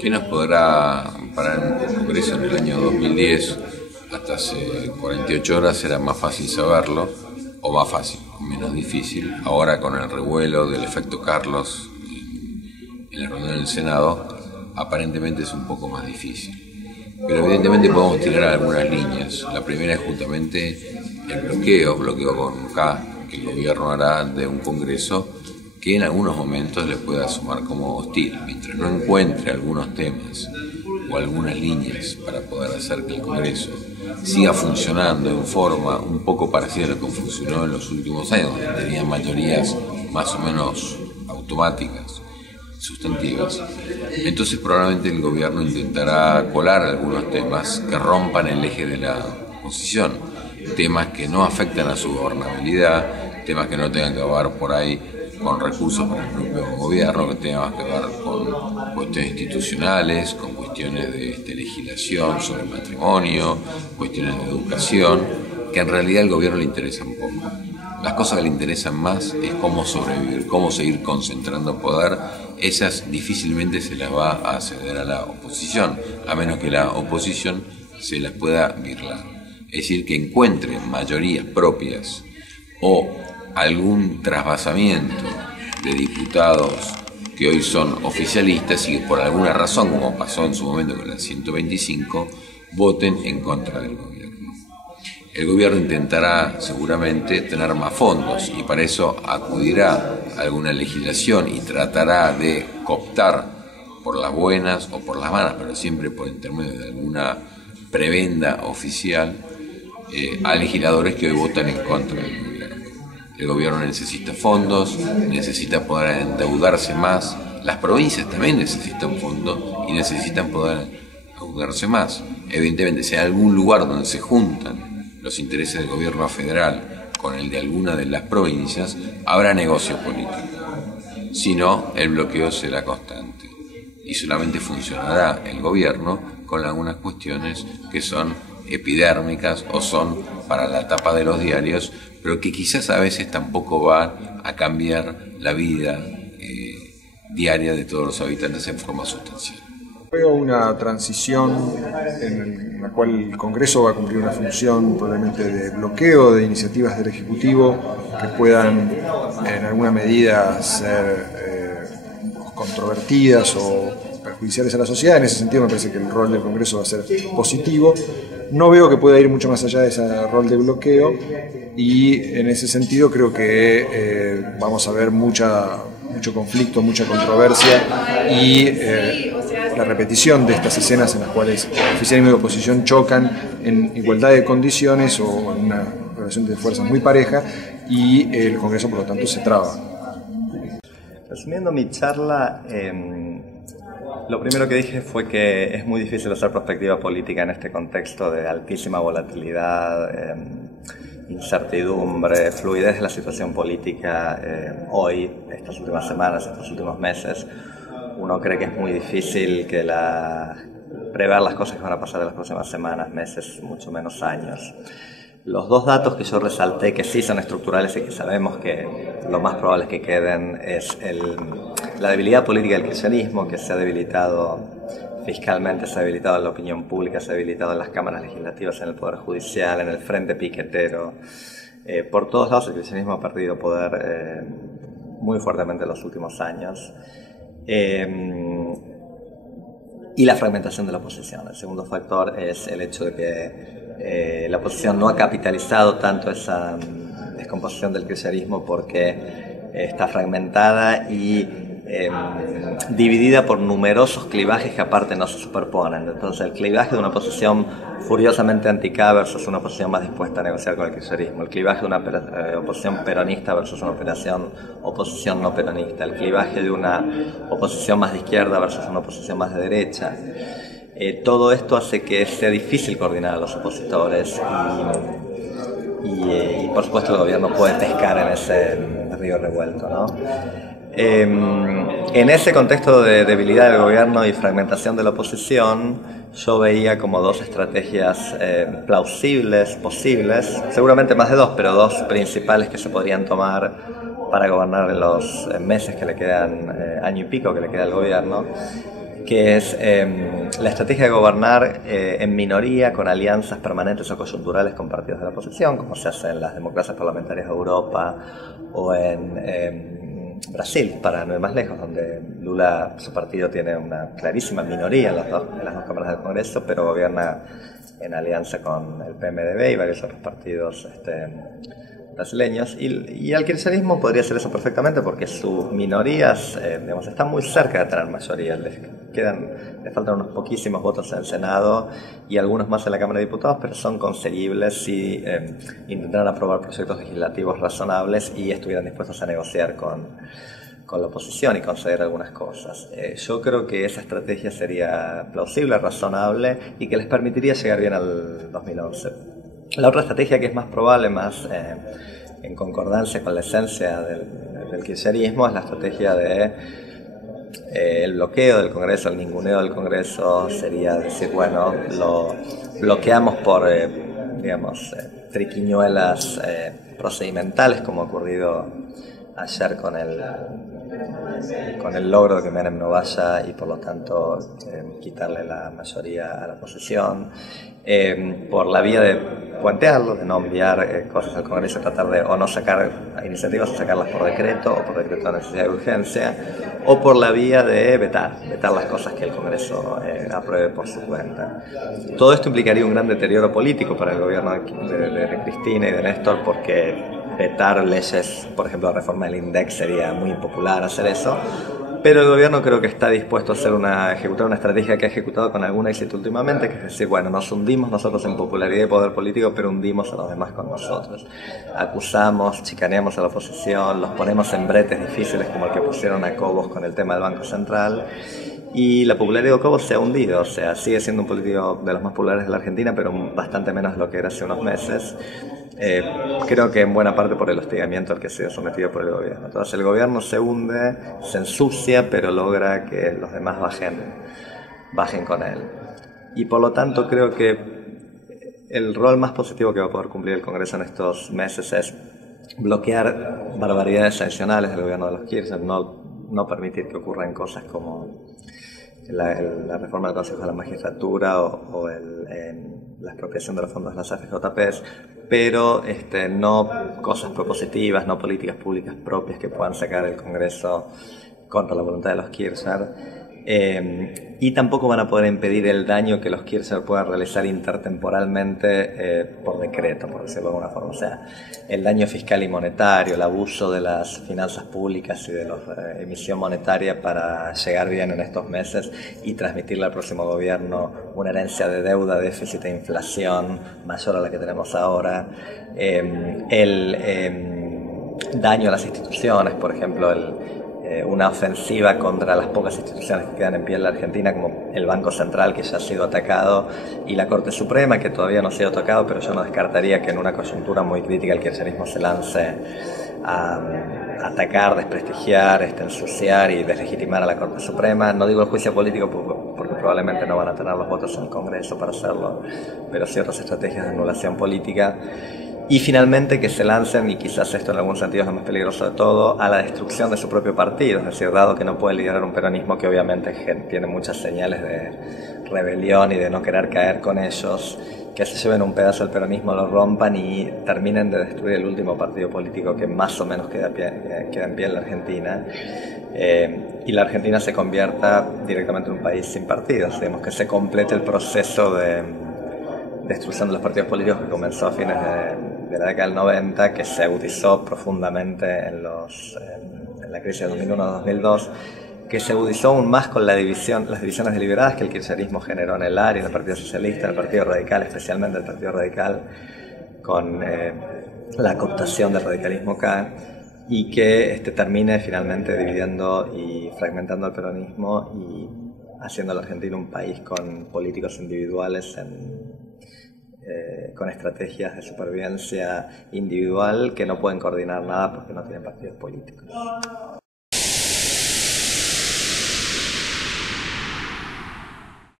¿Qué nos podrá parar en el Congreso en el año 2010? Hasta hace 48 horas era más fácil saberlo, o más fácil, o menos difícil. Ahora con el revuelo del efecto Carlos en la reunión del Senado, aparentemente es un poco más difícil. Pero evidentemente podemos tirar algunas líneas. La primera es justamente el bloqueo con K, que el gobierno hará de un Congreso que en algunos momentos le pueda sumar como hostil, mientras no encuentre algunos temas o algunas líneas para poder hacer que el Congreso siga funcionando en forma un poco parecida a lo que funcionó en los últimos años, donde tenían mayorías más o menos automáticas, sustantivas. Entonces probablemente el gobierno intentará colar algunos temas que rompan el eje de la oposición, temas que no afectan a su gobernabilidad, temas que no tengan que ver por ahí con recursos para el propio gobierno, que tengan que ver con cuestiones institucionales, con cuestiones de legislación sobre el matrimonio, cuestiones de educación, que en realidad al gobierno le interesan poco. Las cosas que le interesan más es cómo sobrevivir, cómo seguir concentrando poder. Esas difícilmente se las va a ceder a la oposición, a menos que la oposición se las pueda birlar. Es decir, que encuentre mayorías propias o algún trasvasamiento de diputados que hoy son oficialistas y que por alguna razón, como pasó en su momento con la 125, voten en contra del gobierno. El gobierno intentará seguramente tener más fondos y para eso acudirá a alguna legislación y tratará de cooptar por las buenas o por las malas, pero siempre por intermedio de alguna prebenda oficial, a legisladores que hoy votan en contra del gobierno. El gobierno necesita fondos, necesita poder endeudarse más, las provincias también necesitan fondos y necesitan poder endeudarse más. Evidentemente, si hay algún lugar donde se juntan los intereses del gobierno federal con el de alguna de las provincias, habrá negocio político. Si no, el bloqueo será constante y solamente funcionará el gobierno con algunas cuestiones que son epidérmicas o son para la tapa de los diarios, pero que quizás a veces tampoco van a cambiar la vida diaria de todos los habitantes en forma sustancial. Veo una transición en la cual el Congreso va a cumplir una función probablemente de bloqueo de iniciativas del Ejecutivo que puedan en alguna medida ser controvertidas o perjudiciales a la sociedad. En ese sentido me parece que el rol del Congreso va a ser positivo. No veo que pueda ir mucho más allá de ese rol de bloqueo y en ese sentido creo que vamos a ver mucho conflicto, mucha controversia y la repetición de estas escenas en las cuales oficialismo y oposición chocan en igualdad de condiciones o en una relación de fuerzas muy pareja y el Congreso por lo tanto se traba. Resumiendo mi charla, lo primero que dije fue que es muy difícil hacer perspectiva política en este contexto de altísima volatilidad, incertidumbre, fluidez de la situación política hoy, estas últimas semanas, estos últimos meses. Uno cree que es muy difícil prever las cosas que van a pasar en las próximas semanas, meses, mucho menos años. Los dos datos que yo resalté que sí son estructurales y que sabemos que lo más probable es que queden es la debilidad política del kirchnerismo, que se ha debilitado fiscalmente, se ha debilitado en la opinión pública, se ha debilitado en las cámaras legislativas, en el Poder Judicial, en el frente piquetero. Por todos lados el kirchnerismo ha perdido poder muy fuertemente en los últimos años. Y la fragmentación de la oposición. El segundo factor es el hecho de que la oposición no ha capitalizado tanto esa descomposición del kirchnerismo porque está fragmentada y dividida por numerosos clivajes que aparte no se superponen. Entonces el clivaje de una oposición furiosamente anti-K versus una oposición más dispuesta a negociar con el kirchnerismo, el clivaje de una oposición peronista versus una oposición no peronista, el clivaje de una oposición más de izquierda versus una oposición más de derecha. Todo esto hace que sea difícil coordinar a los opositores y por supuesto el gobierno puede pescar en ese río revuelto, ¿no? En ese contexto de debilidad del gobierno y fragmentación de la oposición, yo veía como dos estrategias plausibles, posibles, seguramente más de dos, pero dos principales que se podrían tomar para gobernar en los meses que le quedan, año y pico que le queda al gobierno. que es la estrategia de gobernar en minoría con alianzas permanentes o coyunturales con partidos de la oposición, como se hace en las democracias parlamentarias de Europa o en Brasil, para no ir más lejos, donde Lula, su partido, tiene una clarísima minoría en las dos cámaras del Congreso, pero gobierna en alianza con el PMDB y varios otros partidos brasileños, y al kirchnerismo podría hacer eso perfectamente porque sus minorías están muy cerca de tener mayoría. Le faltan unos poquísimos votos en el Senado y algunos más en la Cámara de Diputados, pero son conseguibles si intentaran aprobar proyectos legislativos razonables y estuvieran dispuestos a negociar con la oposición y conceder algunas cosas. Yo creo que esa estrategia sería plausible, razonable y que les permitiría llegar bien al 2011. La otra estrategia que es más probable, más en concordancia con la esencia del kirchnerismo, es la estrategia de el bloqueo del Congreso, el ninguneo del Congreso. Sería decir, bueno, lo bloqueamos por, triquiñuelas procedimentales, como ha ocurrido ayer con el logro de que Menem no vaya y por lo tanto quitarle la mayoría a la oposición, por la vía de puentearlo, de no enviar cosas al Congreso, tratar de o no sacar iniciativas o sacarlas por decreto o por decreto de necesidad de urgencia, o por la vía de vetar las cosas que el Congreso apruebe por su cuenta. Todo esto implicaría un gran deterioro político para el gobierno de Cristina y de Néstor, porque vetar leyes, por ejemplo, la reforma del INDEC, sería muy impopular hacer eso, pero el gobierno creo que está dispuesto a ejecutar una estrategia que ha ejecutado con algún éxito últimamente, que es decir, bueno, nos hundimos nosotros en popularidad y poder político, pero hundimos a los demás con nosotros. Acusamos, chicaneamos a la oposición, los ponemos en bretes difíciles como el que pusieron a Cobos con el tema del Banco Central, y la popularidad de Cobos se ha hundido. O sea, sigue siendo un político de los más populares de la Argentina, pero bastante menos de lo que era hace unos meses. Creo que en buena parte por el hostigamiento al que ha sido sometido por el gobierno. Entonces el gobierno se hunde, se ensucia, pero logra que los demás bajen con él. Y por lo tanto creo que el rol más positivo que va a poder cumplir el Congreso en estos meses es bloquear barbaridades sancionales del gobierno de los Kirchner, no permitir que ocurran cosas como la reforma del Consejo de la Magistratura o la expropiación de los fondos de las AFJPs, pero no cosas propositivas, no políticas públicas propias que puedan sacar el Congreso contra la voluntad de los Kirchner. Y tampoco van a poder impedir el daño que los Kirchner puedan realizar intertemporalmente por decreto, por decirlo de alguna forma. O sea, el daño fiscal y monetario, el abuso de las finanzas públicas y de la emisión monetaria para llegar bien en estos meses y transmitirle al próximo gobierno una herencia de deuda, déficit e inflación mayor a la que tenemos ahora. El daño a las instituciones, por ejemplo, una ofensiva contra las pocas instituciones que quedan en pie en la Argentina, como el Banco Central, que ya ha sido atacado, y la Corte Suprema, que todavía no ha sido tocado, pero yo no descartaría que en una coyuntura muy crítica el kirchnerismo se lance a atacar, desprestigiar, ensuciar y deslegitimar a la Corte Suprema. No digo el juicio político porque probablemente no van a tener los votos en el Congreso para hacerlo, pero sí otras estrategias de anulación política. Y finalmente que se lancen, y quizás esto en algún sentido es lo más peligroso de todo, a la destrucción de su propio partido. Es decir, dado que no puede liderar un peronismo que obviamente tiene muchas señales de rebelión y de no querer caer con ellos, que se lleven un pedazo del peronismo, lo rompan y terminen de destruir el último partido político que más o menos queda en pie en la Argentina, y la Argentina se convierta directamente en un país sin partidos. Digamos, que se complete el proceso de destrucción de los partidos políticos que comenzó a fines de la década del 90, que se agudizó profundamente en la crisis de 2001-2002, que se agudizó aún más con las divisiones deliberadas que el kirchnerismo generó en el área, en el Partido Socialista, en el Partido Radical, especialmente el Partido Radical, con la cooptación del radicalismo acá, y que termine finalmente dividiendo y fragmentando el peronismo y haciendo a la Argentina un país con políticos individuales con estrategias de supervivencia individual que no pueden coordinar nada porque no tienen partidos políticos.